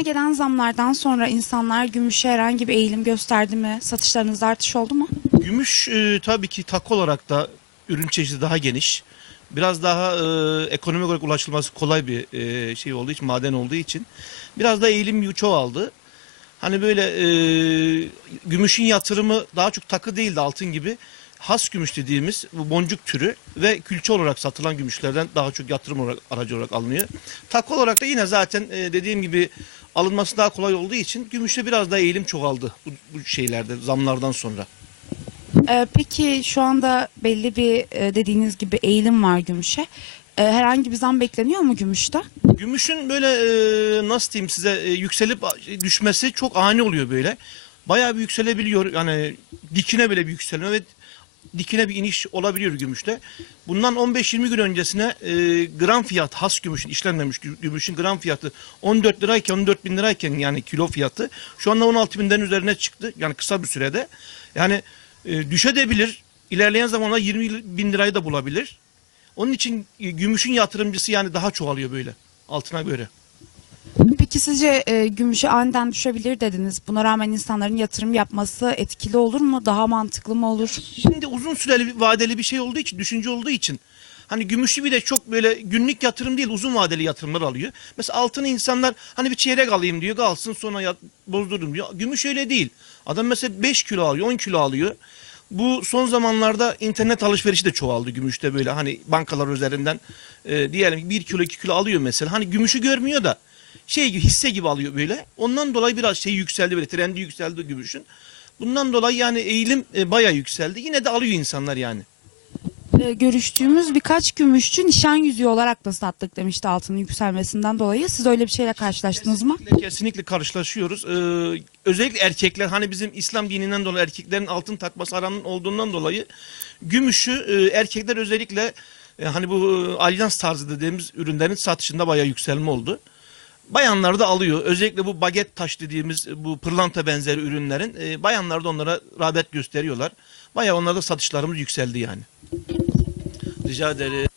Gelen zamlardan sonra insanlar gümüşe herhangi bir eğilim gösterdi mi? Satışlarınızda artış oldu mu? Gümüş e, tabii ki tak olarak da ürün çeşidi daha geniş. Biraz daha e, ekonomik olarak ulaşılması kolay bir e, şey olduğu için, maden olduğu için. Biraz da eğilim çoğaldı. Hani böyle e, gümüşün yatırımı daha çok takı değil de altın gibi has gümüş dediğimiz bu boncuk türü ve külçe olarak satılan gümüşlerden daha çok yatırım olarak, aracı olarak alınıyor. Takı olarak da yine zaten e, dediğim gibi alınması daha kolay olduğu için gümüşte biraz daha eğilim çoğaldı bu, bu şeylerde zamlardan sonra. Ee, peki şu anda belli bir e, dediğiniz gibi eğilim var gümüşe. Ee, herhangi bir zam bekleniyor mu gümüşte? Gümüşün böyle e, nasıl diyeyim size e, yükselip düşmesi çok ani oluyor böyle. Bayağı bir yükselebiliyor. Yani dikine bile bir yükselme ve dikine bir iniş olabiliyor gümüşte. Bundan 15-20 gün öncesine e, gram fiyat has gümüşün işlenmemiş gü- gümüşün gram fiyatı 14 lirayken 14 bin lirayken yani kilo fiyatı şu anda 16 binden üzerine çıktı. Yani kısa bir sürede. Yani e, düşebilir. İlerleyen zamanlarda 20 bin lirayı da bulabilir. Onun için e, gümüşün yatırımcısı yani daha çoğalıyor böyle altına göre. Peki sizce e, gümüşe aniden düşebilir dediniz. Buna rağmen insanların yatırım yapması etkili olur mu? Daha mantıklı mı olur? Şimdi uzun süreli vadeli bir şey olduğu için, düşünce olduğu için hani gümüşü bir de çok böyle günlük yatırım değil uzun vadeli yatırımlar alıyor. Mesela altını insanlar hani bir çeyrek alayım diyor kalsın sonra ya, bozdururum diyor. Gümüş öyle değil. Adam mesela 5 kilo alıyor 10 kilo alıyor. Bu son zamanlarda internet alışverişi de çoğaldı gümüşte böyle hani bankalar üzerinden e, diyelim ki 1 kilo 2 kilo alıyor mesela. Hani gümüşü görmüyor da şey gibi hisse gibi alıyor böyle. Ondan dolayı biraz şey yükseldi böyle trendi yükseldi gümüşün. Bundan dolayı yani eğilim e, bayağı yükseldi. Yine de alıyor insanlar yani. E, görüştüğümüz birkaç gümüşçü nişan yüzüğü olarak da sattık demişti altının yükselmesinden dolayı. Siz öyle bir şeyle karşılaştınız mı? Kesinlikle, kesinlikle karşılaşıyoruz. Ee, özellikle erkekler hani bizim İslam dininden dolayı erkeklerin altın takması haramın olduğundan dolayı gümüşü e, erkekler özellikle e, hani bu e, alyans tarzı dediğimiz ürünlerin satışında bayağı yükselme oldu. Bayanlar da alıyor. Özellikle bu baget taş dediğimiz e, bu pırlanta benzeri ürünlerin e, bayanlar da onlara rağbet gösteriyorlar. Bayağı onlarda satışlarımız yükseldi yani. Rica ederim.